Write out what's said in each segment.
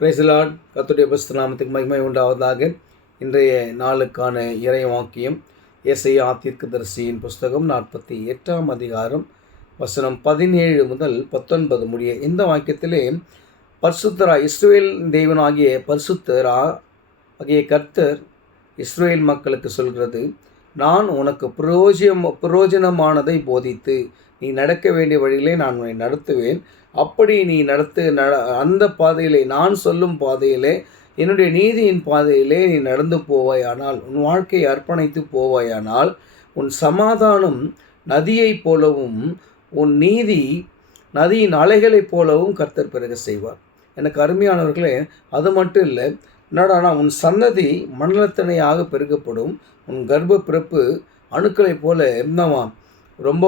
Praise the Lord. கர்த்தருடைய பரிசுத்த நாமத்துக்கு மகிமை உண்டாவதாக. இன்றைய நாளுக்கான இறை வாக்கியம் ஏசாயா தீர்க்கதரிசியின் புஸ்தகம் 48ஆம் அதிகாரம் வசனம் 17 முதல் 19 முடிய. இந்த வாக்கியத்திலே பரிசுத்தரா இஸ்ரவேல் தேவனாகிய பரிசுத்தரா ஆகிய கர்த்தர் இஸ்ரவேல் மக்களுக்கு சொல்கிறது, நான் உனக்கு பிரயோஜனமானதை போதித்து நீ நடக்க வேண்டிய வழியிலே நான் உன்னை நடத்துவேன். அப்படி நீ அந்த பாதையிலே, நான் சொல்லும் பாதையிலே, என்னுடைய நீதியின் பாதையிலே நீ நடந்து போவாயானால், உன் வாழ்க்கையை அர்ப்பணித்து போவாயானால், உன் சமாதானம் நதியைப் போலவும் உன் நீதி நதியின் அலைகளைப் போலவும் கர்த்தர் பெருக செய்வார். எனக்கு அருமையானவர்களே, அது மட்டும் இல்லை, என்னடானா உன் சன்னதி மண்டலத்தனையாக பெருகப்படும், உன் கர்ப்ப பிறப்பு அணுக்களைப் போல என்னவா ரொம்ப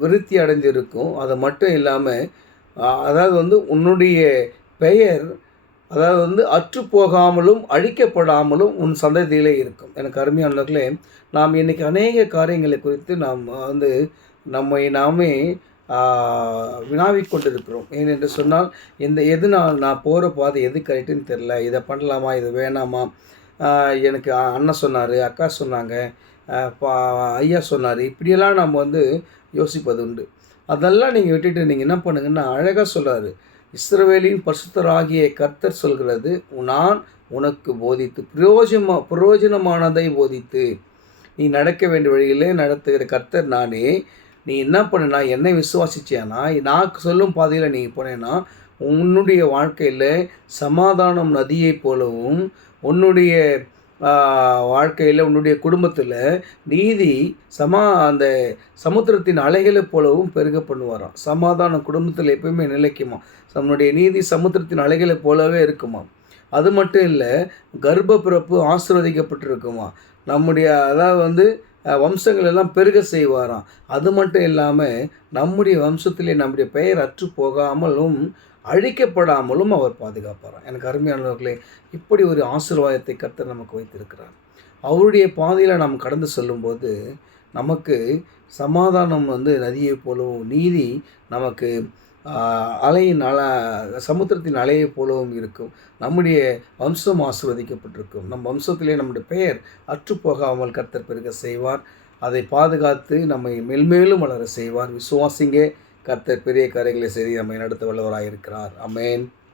விருத்தி அடைஞ்சிருக்கும். அது மட்டும் இல்லாமல் அதாவது உன்னுடைய பெயர் அற்றுப்போகாமலும் அழிக்கப்படாமலும் உன் சந்ததியிலே இருக்கும். எனக்கு அருமையானவர்களே, நாம் இன்றைக்கி அநேக காரியங்களை குறித்து நாம் நம்மை நாமே வினாவிக் கொண்டிருக்கிறோம். ஏனென்று சொன்னால், எது நான் போகிற பாதை எது கரெக்டுன்னு தெரில, இதை பண்ணலாமா, இது வேணாமா, எனக்கு அண்ணன் சொன்னார், அக்கா சொன்னாங்க, ஐயா சொன்னார், இப்படியெல்லாம் நம்ம யோசிப்பது உண்டு. அதெல்லாம் நீங்கள் விட்டுட்டு நீங்கள் என்ன பண்ணுங்கன்னா, அழகாக சொல்கிறாரு, இஸ்ரவேலின் பரிசுத்தராகிய கர்த்தர் சொல்கிறது, நான் உனக்கு போதித்து பிரயோஜனமானதை போதித்து நீ நடக்க வேண்டிய வழியிலே நடத்துகிற கர்த்தர் நானே. நீ என்ன பண்ணுனா, என்னை விசுவாசிச்சியானா, நான் சொல்லும் பாதையில் நீ போனேன்னா, உன்னுடைய வாழ்க்கையில் சமாதானம் நதியை போலவும், உன்னுடைய வாழ்க்கையில், உன்னுடைய குடும்பத்தில் நீதி அந்த சமுத்திரத்தின் அலைகளை போலவும் பெருக பண்ணுவாராம். சமாதானம் குடும்பத்தில் எப்பயுமே நிலைக்குமா. நம்முடைய நீதி சமுத்திரத்தின் அலைகளை போலவே இருக்குமா. அது மட்டும் இல்லை, கர்ப்ப பிறப்பு ஆசீர்வதிக்கப்பட்டிருக்குமா. நம்முடைய வம்சங்கள் எல்லாம் பெருக செய்வாராம். அது மட்டும் இல்லாமல் நம்முடைய வம்சத்திலே நம்முடைய பெயர் அற்று போகாமலும் அழிக்கப்படாமலும் அவர் பாதுகாப்பாராம். எனக்கு அருமையானவர்களே, இப்படி ஒரு ஆசீர்வாதத்தை கர்த்தர் நமக்கு வைத்திருக்கிறார். அவருடைய பாதையில் நாம் கடந்து செல்லும்போது நமக்கு சமாதானம் நதியை போலவும், நீதி நமக்கு சமுத்திரத்தின் அலையை போலவும் இருக்கும். நம்முடைய வம்சம் ஆசீர்வதிக்கப்பட்டிருக்கும். நம் வம்சத்திலே நம்முடைய பெயர் அற்றுப்போகாமல் கர்த்தர் பெருக செய்வார். அதை பாதுகாத்து நம்மை மெல்மேலும் வளர செய்வார். விசுவாசிங்க, கர்த்தர் பெரிய காரியங்களை செய்து நம்மை நடத்த வல்லவராக இருக்கிறார். ஆமென்.